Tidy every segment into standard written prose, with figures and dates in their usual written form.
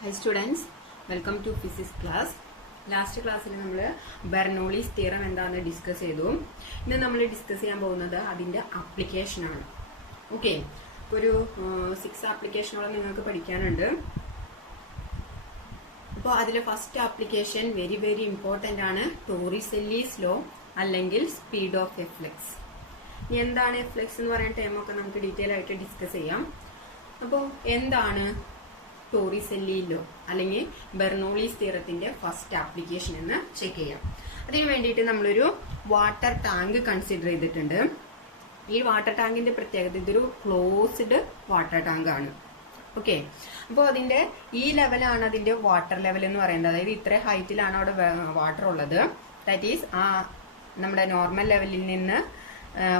Hi students, welcome to physics class. Last ക്ലാസ്സിൽ നമ്മൾ Bernoulli's theorem എന്താണെന്ന് ഡിസ്കസ് ചെയ്തു. ഇന്ന് നമ്മൾ ഡിസ്കസ് ചെയ്യാൻ പോകുന്നത് അതിൻ്റെ ആപ്ലിക്കേഷനാണ്. ഓക്കെ, ഒരു 6 ആപ്ലിക്കേഷനോളം നിങ്ങൾക്ക് പഠിക്കാനുണ്ട്. അപ്പോൾ അതിലെ first application very very important ആണ്, ടോറിസെല്ലീസ് ലോ അല്ലെങ്കിൽ സ്പീഡ് ഓഫ് എഫ്ലെക്സ്. ഇനി എന്താണ് എഫ്ലെക്സ് എന്ന് പറയുന്ന ടൈമൊക്കെ നമുക്ക് ഡീറ്റെയിൽ ആയിട്ട് ഡിസ്കസ് ചെയ്യാം. അപ്പോൾ എന്താണ് ടോറിസെല്ലി ലോ അല്ലെങ്കിൽ ബെർണോളിസ് തിയറത്തിന്റെ ഫസ്റ്റ് ആപ്ലിക്കേഷൻ എന്ന് ചെക്ക് ചെയ്യാം. അതിനു വേണ്ടിയിട്ട് നമ്മളൊരു വാട്ടർ ടാങ്ക് കൺസിഡർ ചെയ്തിട്ടുണ്ട്. ഈ വാട്ടർ ടാങ്കിന്റെ പ്രത്യേകത ഇതൊരു ക്ലോസ്ഡ് വാട്ടർ ടാങ്ക് ആണ്. ഓക്കെ, അപ്പോൾ അതിന്റെ ഈ ലെവലാണ് അതിന്റെ വാട്ടർ ലെവൽ എന്ന് പറയുന്നത്. അതായത് ഇത്ര ഹൈറ്റിലാണ് അവിടെ വാട്ടർ ഉള്ളത്. ദാറ്റ് ഈസ് നമ്മുടെ നോർമൽ ലെവലിൽ നിന്ന്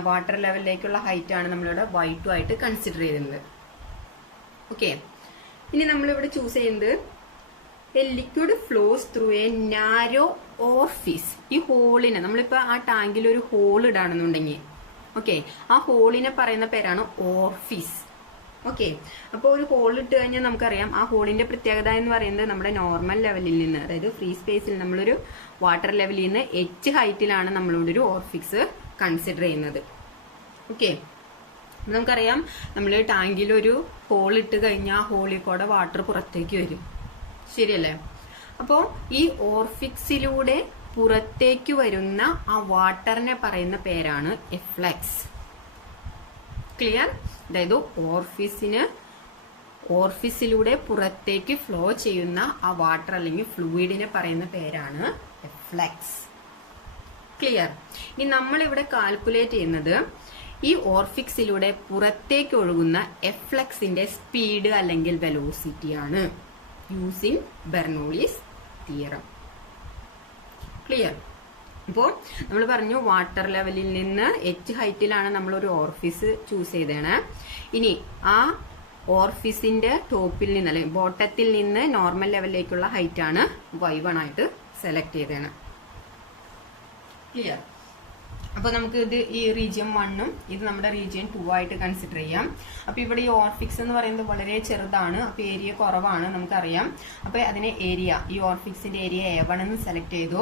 വാട്ടർ ലെവലിലേക്കുള്ള ഹൈറ്റ് ആണ് നമ്മളിവിടെ y2 ആയിട്ട് കൺസിഡർ ചെയ്യുന്നത്. ഓക്കെ, ഇനി നമ്മളിവിടെ ചൂസ് ചെയ്യുന്നത് a liquid flows through a narrow orifice. ഈ ഹോളിനെ നമ്മളിപ്പോൾ ആ ടാങ്കിൽ ഒരു ഹോൾ ഇടാണെന്നുണ്ടെങ്കിൽ ഓക്കെ, ആ ഹോളിനെ പറയുന്ന പേരാണ് ഓർഫീസ്. ഓക്കെ, അപ്പോൾ ഒരു ഹോൾ ഇട്ട് കഴിഞ്ഞാൽ നമുക്കറിയാം ആ ഹോളിന്റെ പ്രത്യേകത എന്ന് പറയുന്നത് നമ്മുടെ നോർമൽ ലെവലിൽ നിന്ന്, അതായത് ഫ്രീ സ്പേസിൽ നമ്മളൊരു വാട്ടർ ലെവലിൽ നിന്ന് h ഹൈറ്റിലാണ് നമ്മളിവിടെ ഒരു ഓർഫീസ് കൺസിഡർ ചെയ്യുന്നത്. ഓക്കെ, നമുക്കറിയാം നമ്മൾ ടാങ്കിൽ ഒരു ഹോൾ ഇട്ട് കഴിഞ്ഞാൽ ആ ഹോളിൽ കൂടെ വാട്ടർ പുറത്തേക്ക് വരും, ശരിയല്ലേ? അപ്പോൾ ഈ ഓർഫിക്സിലൂടെ പുറത്തേക്ക് വരുന്ന ആ വാട്ടറിനെ പറയുന്ന പേരാണ് എഫ്ലെക്സ്. ക്ലിയർ? അതായത് ഓർഫിസിലൂടെ പുറത്തേക്ക് ഫ്ലോ ചെയ്യുന്ന ആ വാട്ടർ അല്ലെങ്കിൽ ഫ്ലൂയിഡിനെ പറയുന്ന പേരാണ് എഫ്ലെക്സ്. ക്ലിയർ? ഇനി നമ്മളിവിടെ കാൽക്കുലേറ്റ് ചെയ്യുന്നത് ഈ ഓർഫിക്സിലൂടെ പുറത്തേക്ക് ഒഴുകുന്ന എഫ്ലെക്സിന്റെ സ്പീഡ് അല്ലെങ്കിൽ വെലോസിറ്റി ആണ്, യൂസിങ് ബെർണോളിസ് തിയറം. ക്ലിയർ? അപ്പോൾ നമ്മൾ പറഞ്ഞു വാട്ടർ ലെവലിൽ നിന്ന് h ഹൈറ്റിലാണ് നമ്മൾ ഒരു ഓർഫീസ് ചൂസ് ചെയ്തേണ്. ഇനി ആ ഓർഫീസിന്റെ ടോപ്പിൽ നിന്ന് അല്ലെങ്കിൽ ബോട്ടത്തിൽ നിന്ന് നോർമൽ ലെവലിലേക്കുള്ള ഹൈറ്റ് ആണ് y1 ആയിട്ട് സെലക്ട് ചെയ്തേണ്. ക്ലിയർ? അപ്പോൾ നമുക്ക് ഇത് ഈ റീജിയൻ 1ഉം ഇത് നമ്മുടെ റീജിയൻ 2 ആയിട്ട് കൺസിഡർ ചെയ്യാം. അപ്പോൾ ഇവിടെ ഈ ഓർഫിക്സ് എന്ന് പറയുന്നത് വളരെ ചെറുതാണ്, അപ്പോൾ ഏരിയ കുറവാണ് നമുക്കറിയാം. അപ്പോൾ അതിനെ ഈ ഓർഫിക്സിന്റെ ഏരിയ A1 എന്ന് സെലക്ട് ചെയ്തു.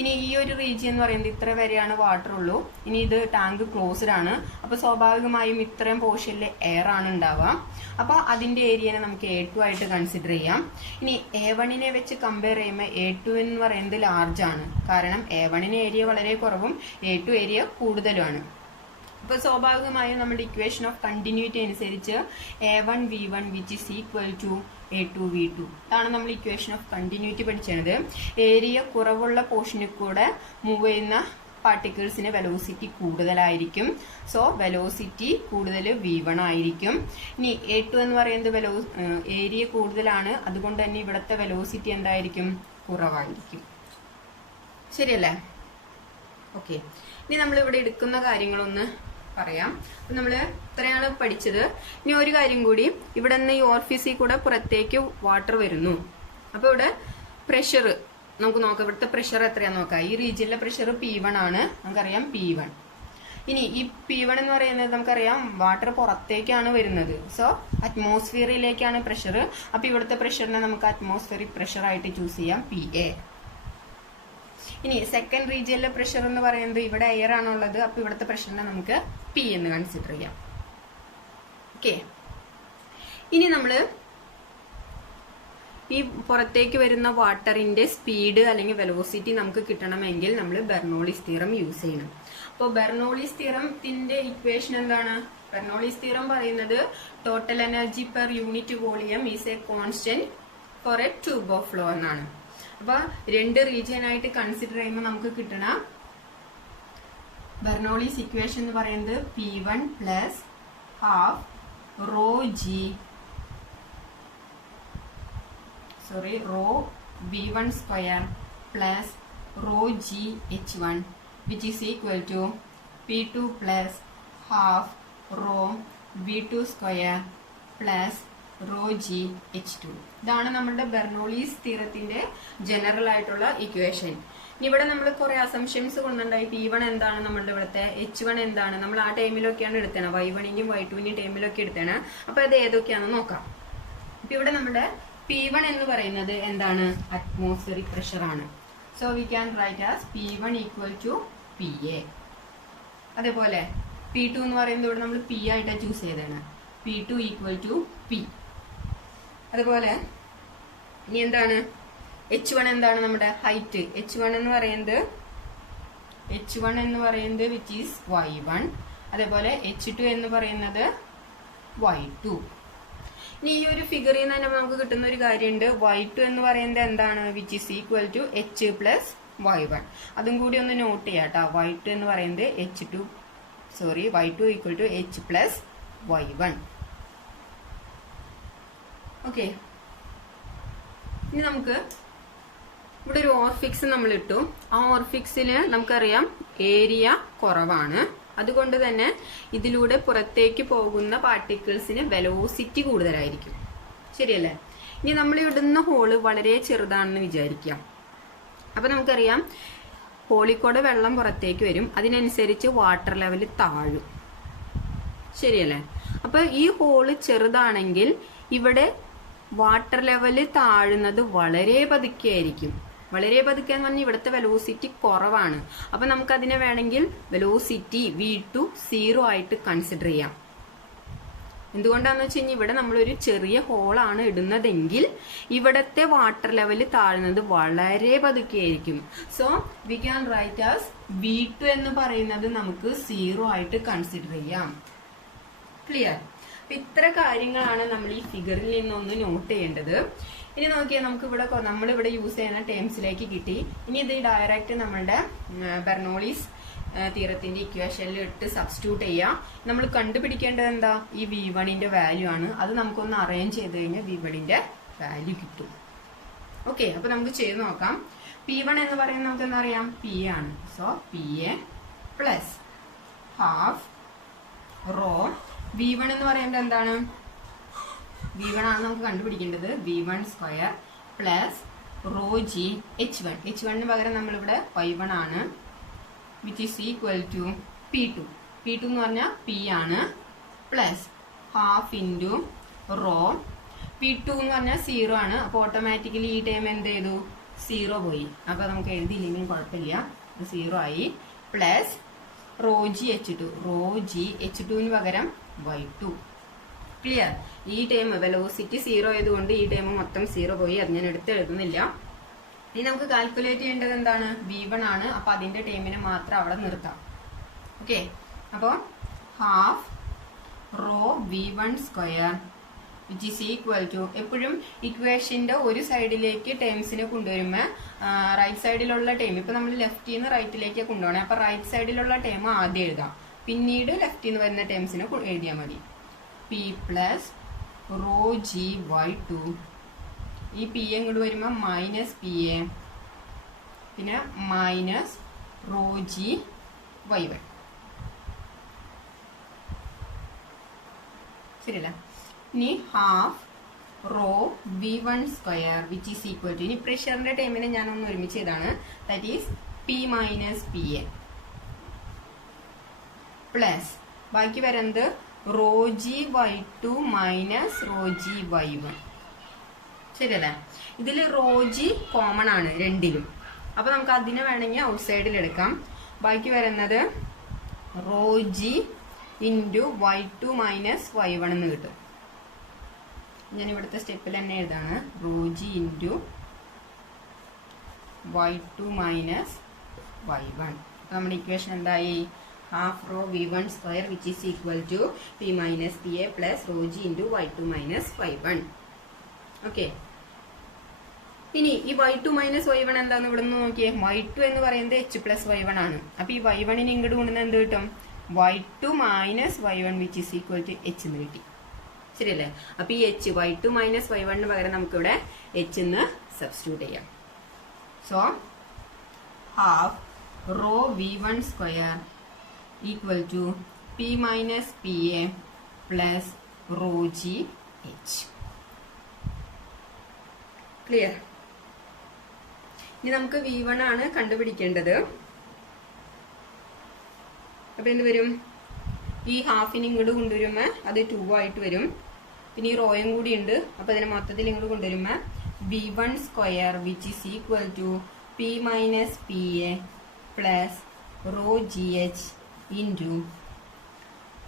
ഇനി ഈ ഒരു റീജിയൻ എന്ന് പറയുന്നത് ഇത്ര വരെയാണ് വാട്ടർ ഉള്ളൂ. ഇനി ഇത് ടാങ്ക് ക്ലോസ്ഡ് ആണ്, അപ്പോൾ സ്വാഭാവികമായും ഇത്രയും പോർഷനിൽ എയർ ആണ് ഉണ്ടാവുക. അപ്പോൾ അതിന്റെ ഏരിയനെ നമുക്ക് A2 ആയിട്ട് കൺസിഡർ ചെയ്യാം. ഇനി A1നെ വെച്ച് കമ്പയർ ചെയ്യുമ്പോൾ A2 എന്ന് പറയുന്നത് ലാർജ് ആണ്, കാരണം A1ന് ഏരിയ വളരെ കുറവും A2 ഏരിയ കൂടുതലുമാണ്. അപ്പൊ സ്വാഭാവികമായും നമ്മുടെ ഇക്വേഷൻ ഓഫ് കണ്ടിന്യൂറ്റി അനുസരിച്ച് A1 V1 which is equal to A2 V2 ഇതാണ് നമ്മൾ ഇക്വേഷൻ ഓഫ് കണ്ടിന്യൂറ്റി പഠിച്ചത്. ഏരിയ കുറവുള്ള പോർഷനിൽ കൂടെ മൂവ് ചെയ്യുന്ന പാർട്ടിക്കിൾസിന് വെലോസിറ്റി കൂടുതലായിരിക്കും. സോ വെലോസിറ്റി കൂടുതൽ V1 ആയിരിക്കും. ഇനി A2 എന്ന് പറയുന്നത് ഏരിയ കൂടുതലാണ്, അതുകൊണ്ട് തന്നെ ഇവിടുത്തെ വെലോസിറ്റി എന്തായിരിക്കും? കുറവായിരിക്കും. ശരിയല്ലേ? ഓക്കെ, ഇനി നമ്മൾ ഇവിടെ എടുക്കുന്ന കാര്യങ്ങളൊന്ന് പറയാം. അപ്പൊ നമ്മൾ ഇത്രയാണ് പഠിച്ചത്. ഇനി ഒരു കാര്യം കൂടി, ഇവിടെ നിന്ന് ഈ ഓർഫീസിൽ കൂടെ പുറത്തേക്ക് വാട്ടർ വരുന്നു. അപ്പൊ ഇവിടെ പ്രഷർ നമുക്ക് നോക്കാം. ഇവിടുത്തെ പ്രഷർ എത്രയാന്ന് നോക്കാം. ഈ റീജിയനിലെ പ്രഷർ P1 ആണ്, നമുക്കറിയാം P1. ഇനി ഈ P1 എന്ന് പറയുന്നത് നമുക്കറിയാം വാട്ടർ പുറത്തേക്കാണ് വരുന്നത്. സോ അറ്റ്മോസ്ഫിയറിലേക്കാണ് പ്രഷർ. അപ്പൊ ഇവിടുത്തെ പ്രഷറിനെ നമുക്ക് അറ്റ്മോസ്ഫിയറിക് പ്രഷർ ആയിട്ട് ചൂസ് ചെയ്യാം, PA. ഇനി സെക്കൻഡ് റീജിയനിലെ പ്രഷർ എന്ന് പറയുന്നത് ഇവിടെ എയർ ആണുള്ളത്, അപ്പൊ ഇവിടുത്തെ പ്രഷറിനെ നമുക്ക് P എന്ന് കൺസിഡർ ചെയ്യാം. ഓക്കെ, ഇനി നമ്മള് ഈ പുറത്തേക്ക് വരുന്ന വാട്ടറിന്റെ സ്പീഡ് അല്ലെങ്കിൽ വെലോസിറ്റി നമുക്ക് കിട്ടണമെങ്കിൽ നമ്മൾ ബെർണോളിസ് തിയറം യൂസ് ചെയ്യണം. അപ്പോൾ ബെർണോളിസ് തിയറത്തിന്റെ ഇക്വേഷൻ എന്താണ്? ബെർണോളിസ് തിയറം പറയുന്നത് total energy per unit volume is a constant for a tube of flow എന്നാണ്. അപ്പൊ രണ്ട് റീജിയൻ ആയിട്ട് കൺസിഡർ ചെയ്യുമ്പോൾ നമുക്ക് കിട്ടണ ബെർണോളിസ് ഇക്വേഷൻ എന്ന് പറയുന്നത് P1 plus half rho V1 square plus rho G H1 which is equal to P2 plus half rho V2 square plus rho G H2. ഇതാണ് നമ്മുടെ ബെർണോളിസ് തിയറത്തിന്റെ ജനറൽ ആയിട്ടുള്ള ഇക്വേഷൻ. ഇവിടെ നമ്മൾ കുറെ അസംഷൻസ് കൊണ്ടുണ്ടായി. P1 എന്താണ്, നമ്മളുടെ ഇവിടുത്തെ H1 എന്താണ്, നമ്മൾ ആ ടൈമിലൊക്കെയാണ് എടുത്തത്, Y1ന്റെയും Y2ന്റെയും ടൈമിലൊക്കെ എടുത്തത്. അപ്പൊ അത് ഏതൊക്കെയാണെന്ന് നോക്കാം. അപ്പൊ ഇവിടെ നമ്മുടെ P1 എന്ന് പറയുന്നത് എന്താണ്? അറ്റ്മോസ്ഫിയറിക് പ്രഷർ ആണ്. So we can write as P1 equal to PA. അതേപോലെ P2 എന്ന് പറയുന്നത് ഇവിടെ നമ്മൾ P ആയിട്ടാണ് ചൂസ് ചെയ്തതാണ്. P2 equal to P. അതുപോലെ ഇനി എന്താണ്? H1 എന്താണ്? നമ്മുടെ ഹൈറ്റ്. H1 എന്ന് പറയുന്നത് വിച്ച് ഈസ് Y1. അതേപോലെ H2 എന്ന് പറയുന്നത് Y2. ഇനി ഈ ഒരു ഫിഗറിൽ നിന്ന് തന്നെ നമുക്ക് കിട്ടുന്ന ഒരു കാര്യമുണ്ട്. Y2 എന്ന് പറയുന്നത് എന്താണ്? Which is equal to H plus Y1. അതും കൂടി ഒന്ന് നോട്ട് ചെയ്യാം കേട്ടോ. Y2 എന്ന് പറയുന്നത് Y2 equal to H plus Y1. Okay, ഇനി നമുക്ക് ഇവിടെ ഒരു ഓർഫിക്സ് നമ്മൾ ഇട്ടു. ആ ഓർഫിക്സിൽ നമുക്കറിയാം ഏരിയ കുറവാണ്. അതുകൊണ്ട് തന്നെ ഇതിലൂടെ പുറത്തേക്ക് പോകുന്ന പാർട്ടിക്കിൾസിന് വെലോസിറ്റി കൂടുതലായിരിക്കും. ശരിയല്ലേ? ഇനി നമ്മൾ ഇടുന്ന ഹോള് വളരെ ചെറുതാണെന്ന് വിചാരിക്കാം. അപ്പൊ നമുക്കറിയാം ഹോളിക്കൂടെ വെള്ളം പുറത്തേക്ക് വരും, അതിനനുസരിച്ച് വാട്ടർ ലെവൽ താഴും. ശരിയല്ലേ? അപ്പൊ ഈ ഹോള് ചെറുതാണെങ്കിൽ ഇവിടെ വാട്ടർ ലെവല് താഴുന്നത് വളരെ പതുക്കെ ആയിരിക്കും. വളരെ പതുക്കെ എന്ന് പറഞ്ഞാൽ ഇവിടുത്തെ വെലോസിറ്റി കുറവാണ്. അപ്പൊ നമുക്ക് അതിനെ വേണമെങ്കിൽ വെലോസിറ്റി V2 0 ആയിട്ട് കൺസിഡർ ചെയ്യാം. എന്തുകൊണ്ടാന്ന് വെച്ച് കഴിഞ്ഞാൽ ഇവിടെ നമ്മളൊരു ചെറിയ ഹോളാണ് ഇടുന്നതെങ്കിൽ ഇവിടത്തെ വാട്ടർ ലെവൽ താഴുന്നത് വളരെ പതുക്കെ ആയിരിക്കും. So we can write as V2 എന്ന് പറയുന്നത് നമുക്ക് 0 ആയിട്ട് കൺസിഡർ ചെയ്യാം. ക്ലിയർ? അപ്പൊ ഇത്ര കാര്യങ്ങളാണ് നമ്മൾ ഈ ഫിഗറിൽ നിന്നൊന്ന് നോട്ട് ചെയ്യേണ്ടത്. ഇനി നോക്കിയാൽ നമുക്ക് നമ്മളിവിടെ യൂസ് ചെയ്യുന്ന ടേംസിലേക്ക് കിട്ടി. ഇനി ഇത് ഡയറക്റ്റ് നമ്മളുടെ ബെർണോളിസ് തിയറത്തിന്റെ ഇക്വേഷനിൽ ഇട്ട് സബ്സ്റ്റിറ്റ്യൂട്ട് ചെയ്യാം. നമ്മൾ കണ്ടുപിടിക്കേണ്ടത് എന്താ? ഈ V1ന്റെ വാല്യൂ ആണ്. അത് നമുക്കൊന്ന് അറേഞ്ച് ചെയ്ത് കഴിഞ്ഞാൽ V1ന്റെ വാല്യൂ കിട്ടും. ഓക്കെ, അപ്പൊ നമുക്ക് ചെയ്ത് നോക്കാം. P1 എന്ന് പറയുന്നത് നമുക്ക് എന്താ അറിയാം? P ആണ്. So PA plus half rho. V1 എന്ന് പറയുന്നത് എന്താണ്? V1 ആണ് നമുക്ക് കണ്ടുപിടിക്കേണ്ടത്. V1 square plus rho G H1. H1 പകരം നമ്മളിവിടെ Y1 ആണ്, which is equal to P2. P2 എന്ന് പറഞ്ഞാൽ P ആണ് plus half into raw. P2 എന്ന് പറഞ്ഞാൽ 0 ആണ്. അപ്പോൾ ഓട്ടോമാറ്റിക്കലി ഈ ടൈം എന്ത് ചെയ്തു? 0 പോയി. അപ്പോൾ നമുക്ക് എഴുതിയില്ലെങ്കിലും കുഴപ്പമില്ല, 0 ആയി. Plus rho g H2. Rho g H2ന് പകരം Y2. ക്ലിയർ? ഈ ടൈം വെലോസിറ്റി 0 ആയതുകൊണ്ട് ഈ ടൈം മൊത്തം 0 പോയി. അത് ഞാൻ എഴുതുന്നില്ല. ഇനി നമുക്ക് കാൽക്കുലേറ്റ് ചെയ്യേണ്ടത് എന്താണ്? V1 ആണ്. അപ്പൊ അതിന്റെ ടൈമിനെ മാത്രം അവിടെ നിർത്താം. ഓക്കെ, അപ്പോൾ half rho V1 square which is equal to, എപ്പോഴും ഇക്വേഷന്റെ ഒരു സൈഡിലേക്ക് ടേംസിനെ കൊണ്ടുവരുമ്പോൾ റൈറ്റ് സൈഡിലുള്ള ടൈം, ഇപ്പൊ നമ്മൾ ലെഫ്റ്റിൽ നിന്ന് റൈറ്റിലേക്ക് കൊണ്ടുപോകണം. അപ്പൊ റൈറ്റ് സൈഡിലുള്ള ടൈം ആദ്യം എഴുതാം, പിന്നീട് ലെഫ്റ്റിൽ നിന്ന് വരുന്ന ടേംസിനെ എഴുതിയാൽ മതി. P plus rho G Y2. ഈ P ഇങ്ങോട്ട് വരുമ്പോൾ മൈനസ് PA, പിന്നെ മൈനസ് റോ ജി Y1. ശരിയല്ല? ഇനി half rho V1 square which is equal to, ഇനി പ്രഷറിന്റെ ടൈമിനെ ഞാനൊന്ന് ഒരുമിച്ച് ചെയ്താണ്, that is P minus PA plus ബാക്കി വരുന്നത് rho G Y2 minus rho G Y1. ശരിയല്ലേ? ഇതിൽ റോ ജി കോമൺ ആണ് രണ്ടിലും. അപ്പൊ നമുക്ക് അതിനെ വേണമെങ്കിൽ ഔട്ട് സൈഡിൽ എടുക്കാം. ബാക്കി വരുന്നത് rho g into Y2 minus Y1 എന്ന് കിട്ടും. ഞാൻ ഇവിടുത്തെ സ്റ്റെപ്പിൽ തന്നെ എഴുതാണ്, rho g into Y2 minus Y1. അപ്പൊ നമ്മുടെ ഇക്വേഷൻ എന്തായി? Half rho V1 square which is equal to P minus PA plus rho g into Y2 minus Y1. Okay, ഇനി ഈ Y2 മൈനസ് Y1 എന്താന്ന് ഇവിടെ നിന്ന് നോക്കിയേ. Y2 എന്ന് പറയുന്നത് H പ്ലസ് Y1 ആണ്. അപ്പൊ ഈ Y1ന് ഇങ്ങോട്ട് കൊണ്ടുവന്ന് എന്ത് കിട്ടും? Y2 minus Y1 which is equal to H എന്ന് കിട്ടി. ശരിയല്ലേ? അപ്പൊ ഈ Y2 മൈനസ് Y1 പകരം നമുക്കിവിടെ H എന്ന് സബ്സ്റ്റിറ്റ്യൂട്ട് ചെയ്യാം. So half rho V1 square equal to P minus PA plus rho G H. Clear? ഇനി നമുക്ക് V1 ആണ് കണ്ടുപിടിക്കേണ്ടത്. അപ്പൊ എന്ത് വരും? ഈ ഹാഫിന് ഇങ്ങോട്ട് കൊണ്ടുവരുമ്പോ അത് 2 ആയിട്ട് വരും. പിന്നെ ഈ റോയും കൂടി ഉണ്ട്. അപ്പൊ അതിനെ മൊത്തത്തിൽ ഇങ്ങോട്ട് കൊണ്ടുവരുമ്പോ V1 square which is equal to P minus PA plus rho GH into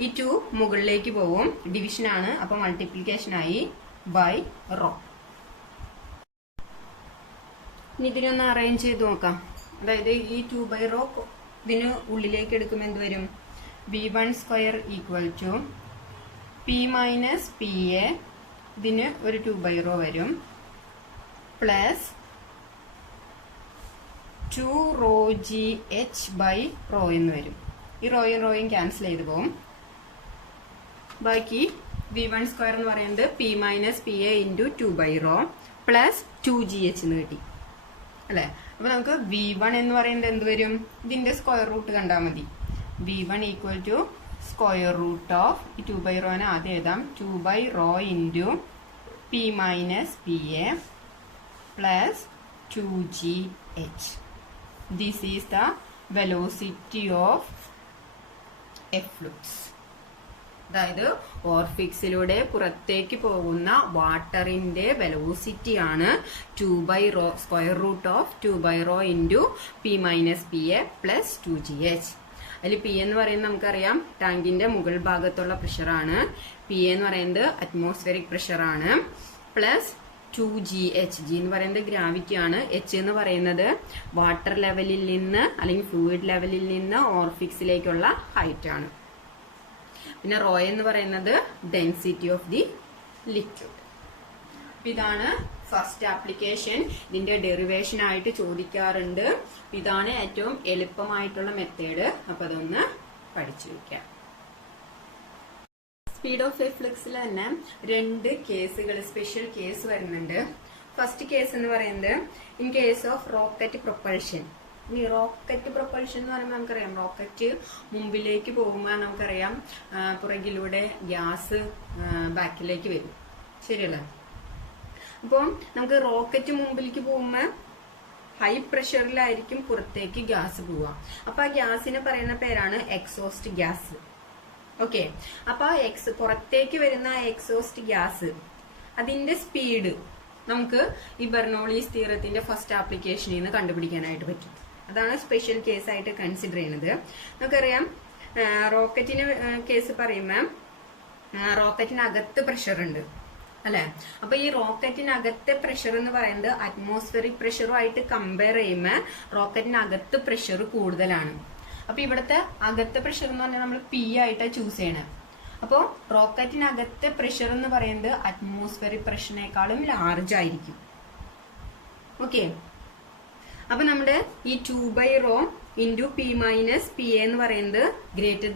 ഈ 2 മുകളിലേക്ക് പോവും, ഡിവിഷൻ ആണ്, അപ്പൊ മൾട്ടിപ്ലിക്കേഷൻ ആയി ബൈ റോ. ഇനി ഇതിനൊന്ന് അറേഞ്ച് ചെയ്ത് നോക്കാം. അതായത് ഈ 2 ബൈ റോ ഇതിന് ഉള്ളിലേക്ക് എടുക്കുമ്പോൾ എന്ത് വരും? V1 square equal to P minus PA, ഇതിന് ഒരു 2 ബൈ റോ വരും, plus 2 rho GH by rho എന്ന് വരും. ഈ റോയും ക്യാൻസൽ ചെയ്ത് പോകും. ബാക്കി V1 സ്ക്വയർ എന്ന് പറയുന്നത് P minus PA into 2 by rho plus 2GH എന്ന് കിട്ടി അല്ലെ. അപ്പൊ നമുക്ക് V1 എന്ന് പറയുന്നത് എന്ത് വരും? ഇതിന്റെ സ്ക്വയർ റൂട്ട് കണ്ടാൽ മതി. V1 equal to square root of 2 by റോനെ ആദ്യം എഴുതാം, 2 by rho into P minus PA plus 2GH. This is the velocity of efflux. അതായത് ഓർഫിക്സിലൂടെ പുറത്തേക്ക് പോകുന്ന വാട്ടറിന്റെ വെലോസിറ്റി ആണ് 2 by rho square root of 2 by rho into P minus PA plus 2GH. അതിൽ P എന്ന് പറയുന്നത് നമുക്കറിയാം ടാങ്കിന്റെ മുകൾ ഭാഗത്തുള്ള പ്രഷറാണ്, PA എന്ന് പറയുന്നത് അറ്റ്മോസ്ഫിയറിക് പ്രഷറാണ്, പ്ലസ് 2GH. G എന്ന് പറയുന്നത് ഗ്രാവിറ്റി ആണ്, H എന്ന് പറയുന്നത് വാട്ടർ ലെവലിൽ നിന്ന് അല്ലെങ്കിൽ ഫ്ലൂയിഡ് ലെവലിൽ നിന്ന് ഓർഫിക്സിലേക്കുള്ള ഹൈറ്റ് ആണ്. പിന്നെ റോ എന്ന് പറയുന്നത് ഡെൻസിറ്റി ഓഫ് ദി ലിക്വിഡ്. ഇതാണ് ഫസ്റ്റ് ആപ്ലിക്കേഷൻ. ഇതിന്റെ ഡെറിവേഷൻ ആയിട്ട് ചോദിക്കാറുണ്ട്. ഇതാണ് ഏറ്റവും എളുപ്പമായിട്ടുള്ള മെത്തേഡ്. അപ്പൊ അതൊന്ന് പഠിച്ചു വെക്കാം. സ്പീഡ് ഓഫ് എഫ്ലക്സിൽ തന്നെ 2 കേസുകൾ സ്പെഷ്യൽ കേസ് വരുന്നുണ്ട്. ഫസ്റ്റ് കേസ് എന്ന് പറയുന്നത് in case of rocket propulsion. ഇനി റോക്കറ്റ് പ്രൊപ്പൽഷൻ എന്ന് പറയുമ്പോൾ നമുക്കറിയാം റോക്കറ്റ് മുമ്പിലേക്ക് പോകുമ്പോൾ നമുക്കറിയാം പുറകിലൂടെ ഗ്യാസ് ബാക്കിലേക്ക് വരും, ശരിയല്ലേ? അപ്പോൾ നമുക്ക് റോക്കറ്റ് മുമ്പിലേക്ക് പോകുമ്പോൾ ഹൈ പ്രഷറിലായിരിക്കും പുറത്തേക്ക് ഗ്യാസ് പോവുക. അപ്പൊ ആ ഗ്യാസിനെ പറയുന്ന പേരാണ് എക്സോസ്റ്റ് ഗ്യാസ്. ഓക്കെ, അപ്പൊ പുറത്തേക്ക് വരുന്ന എക്സോസ്റ്റ് ഗ്യാസ് അതിന്റെ സ്പീഡ് നമുക്ക് ഈ ബെർണോളീസ് തിയറത്തിന്റെ ഫസ്റ്റ് ആപ്ലിക്കേഷനിൽ നിന്ന് കണ്ടുപിടിക്കാനായിട്ട് പറ്റും. അതാണ് സ്പെഷ്യൽ കേസ് ആയിട്ട് കൺസിഡർ ചെയ്യുന്നത്. നമുക്കറിയാം റോക്കറ്റിന് കേസ് പറയുമ്പോൾ റോക്കറ്റിനകത്ത് പ്രഷർ ഉണ്ട് അല്ലെ. അപ്പൊ ഈ റോക്കറ്റിനകത്തെ പ്രഷർ എന്ന് പറയുന്നത് അറ്റ്മോസ്ഫിയറിക് പ്രഷറുമായിട്ട് കമ്പയർ ചെയ്യുമ്പോൾ റോക്കറ്റിനകത്ത് പ്രഷർ കൂടുതലാണ്. അപ്പൊ ഇവിടുത്തെ അകത്തെ പ്രഷർ എന്ന് പറഞ്ഞാൽ നമ്മൾ P ആയിട്ടാണ് ചൂസ് ചെയ്യണേ. അപ്പോ റോക്കറ്റിനകത്തെ പ്രഷർ എന്ന് പറയുന്നത് അറ്റ്മോസ്ഫിയറിക് പ്രഷറിനേക്കാളും ലാർജ് ആയിരിക്കും. ഓക്കെ, അപ്പൊ നമ്മുടെ ഈ 2 by rho into P minus PA എന്ന് പറയുന്നത് ഗ്രേറ്റർ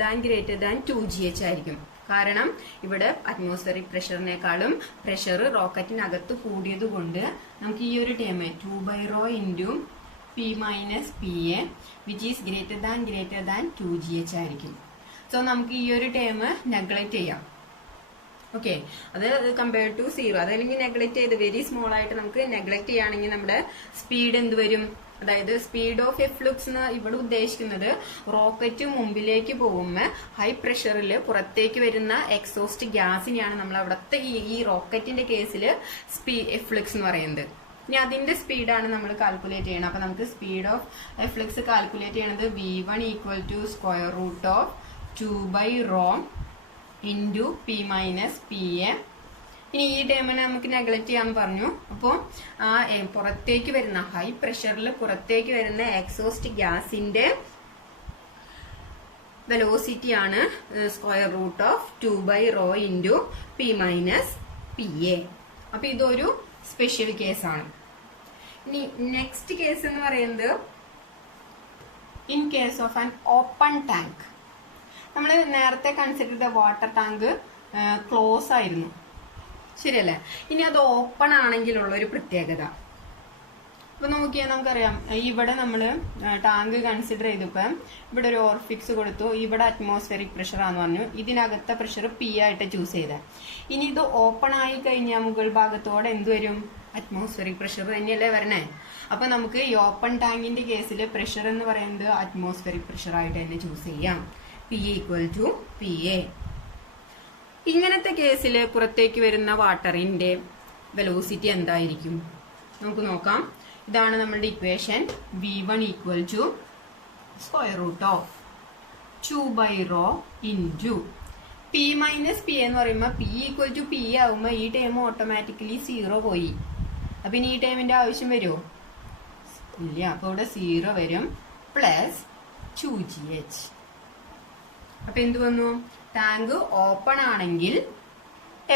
ദാൻ 2GH ആയിരിക്കും. കാരണം ഇവിടെ അറ്റ്മോസ്ഫിയറിക് പ്രഷറിനേക്കാളും പ്രഷർ റോക്കറ്റിനകത്ത് കൂടിയത് കൊണ്ട് നമുക്ക് ഈ ഒരു term 2 by rho into P minus PA which is greater than 2GH ആയിരിക്കും. സോ നമുക്ക് ഈ ഒരു ടേം നെഗ്ലക്ട് ചെയ്യാം. ഓക്കെ, അത് കമ്പയർ ടു 0 അതല്ലെങ്കിൽ നെഗ്ലക്ട് ചെയ്ത് വെരി സ്മോൾ ആയിട്ട് നമുക്ക് നെഗ്ലക്ട് ചെയ്യുകയാണെങ്കിൽ നമ്മുടെ സ്പീഡ് എന്ത് വരും? അതായത് സ്പീഡ് ഓഫ് എഫ്ലക്സ് എന്ന് ഇവിടെ ഉദ്ദേശിക്കുന്നത് റോക്കറ്റ് മുമ്പിലേക്ക് പോകുമ്പോൾ ഹൈ പ്രഷറിൽ പുറത്തേക്ക് വരുന്ന എക്സോസ്റ്റ് ഗ്യാസിനെയാണ് നമ്മൾ അവിടുത്തെ ഈ റോക്കറ്റിന്റെ കേസിൽ എഫ്ലക്സ് എന്ന് പറയുന്നത്. ഇനി അതിന്റെ സ്പീഡാണ് നമ്മൾ കാൽക്കുലേറ്റ് ചെയ്യണം. അപ്പൊ നമുക്ക് സ്പീഡ് ഓഫ് എഫ്ലക്സ് കാൽക്കുലേറ്റ് ചെയ്യണത് V1 equal to square root of 2 by rho into P minus PA. ഇനി ഈ ടേമിനെ നമുക്ക് നെഗ്ലക്ട് ചെയ്യാൻ പറഞ്ഞു. അപ്പോൾ ആ പുറത്തേക്ക് വരുന്ന ഹൈ പ്രഷറിൽ പുറത്തേക്ക് വരുന്ന എക്സോസ്റ്റ് ഗ്യാസിന്റെ വെലോസിറ്റി ആണ് square root of 2 by rho into P minus PA. അപ്പൊ ഇതൊരു സ്പെഷ്യൽ കേസാണ്. ഇനി നെക്സ്റ്റ് കേസ് എന്ന് പറയുന്നത് in case of an open tank. നമ്മൾ നേരത്തെ കൺസിഡർ ചെയ്ത വാട്ടർ ടാങ്ക് ക്ലോസ് ആയിരുന്നു, ശരിയല്ലേ? ഇനി അത് ഓപ്പൺ ആണെങ്കിലുള്ള ഒരു പ്രത്യേകത അപ്പൊ നോക്കിയാൽ നമുക്കറിയാം. ഇവിടെ നമ്മൾ ടാങ്ക് കൺസിഡർ ചെയ്തപ്പോ ഇവിടെ ഒരു ഓർഫിക്സ് കൊടുത്തു, ഇവിടെ അറ്റ്മോസ്ഫിയറിക് പ്രഷർ ആണെന്ന് പറഞ്ഞു, ഇതിനകത്തെ പ്രഷർ P ആയിട്ട് ചൂസ് ചെയ്തത്. ഇനി ഇത് ഓപ്പൺ ആയി കഴിഞ്ഞാൽ മുകൾ ഭാഗത്തോടെ എന്ത് വരും? അറ്റ്മോസ്ഫിയറിക് പ്രഷർ തന്നെയല്ലേ വരണേ. അപ്പൊ നമുക്ക് ഈ ഓപ്പൺ ടാങ്കിന്റെ കേസിൽ പ്രഷർ എന്ന് പറയുന്നത് അറ്റ്മോസ്ഫിയറിക് പ്രഷർ ആയിട്ട് തന്നെ ചൂസ് ചെയ്യാം. P equal to PA. ഇങ്ങനത്തെ കേസിൽ പുറത്തേക്ക് വരുന്ന വാട്ടറിന്റെ വെലോസിറ്റി എന്തായിരിക്കും നമുക്ക് നോക്കാം. ഇതാണ് നമ്മളുടെ equation. V1 equal to square root of 2/ρ into P minus P എന്ന് പറയുമ്പോൾ P ഈക്വൽ ടു P ആകുമ്പോൾ ഈ ടൈം ഓട്ടോമാറ്റിക്കലി 0 പോയി. അപ്പൊ ഇനി ഈ ടൈമിന്റെ ആവശ്യം വരുമോ? ഇല്ല. അപ്പൊ ഇവിടെ 0 വരും പ്ലസ് 2gh. അപ്പൊ എന്ത് വന്നു? ടാങ്ക് ഓപ്പൺ ആണെങ്കിൽ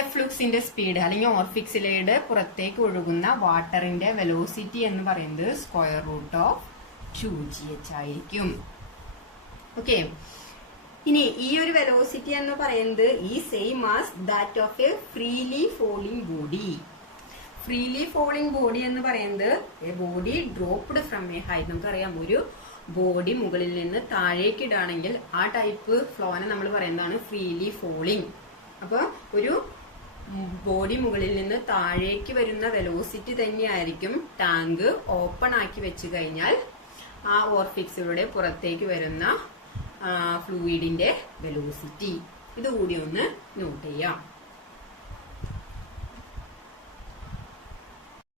എഫ്ലൂക്സിന്റെ സ്പീഡ് അല്ലെങ്കിൽ ഓർഫിക്സിലയുടെ പുറത്തേക്ക് ഒഴുകുന്ന വാട്ടറിന്റെ വെലോസിറ്റി എന്ന് പറയുന്നത് സ്ക്വയർ റൂട്ട് ഓഫ് 2gh ആയിരിക്കും. ഓക്കെ. ഇനി ഈ ഒരു വെലോസിറ്റി എന്ന് പറയുന്നത് ഈ same as that of a freely falling body. Freely falling body എന്ന് പറയുന്നത് a body dropped from a height. നമുക്കറിയാം, ഒരു ബോഡി മുകളിൽ നിന്ന് താഴേക്ക് ഇടാണെങ്കിൽ ആ ടൈപ്പ് ഫ്ലോനെ നമ്മൾ പറയുന്നതാണ് ഫ്രീലി ഫോളിംഗ്. അപ്പൊ ഒരു ബോഡി മുകളിൽ നിന്ന് താഴേക്ക് വരുന്ന വെലോസിറ്റി തന്നെയായിരിക്കും ടാങ്ക് ഓപ്പൺ ആക്കി വെച്ച് കഴിഞ്ഞാൽ ആ ഓർഫിക്സിലൂടെ പുറത്തേക്ക് വരുന്ന ഫ്ലൂയിഡിന്റെ വെലോസിറ്റി. ഇതുകൂടി ഒന്ന് നോട്ട് ചെയ്യാം.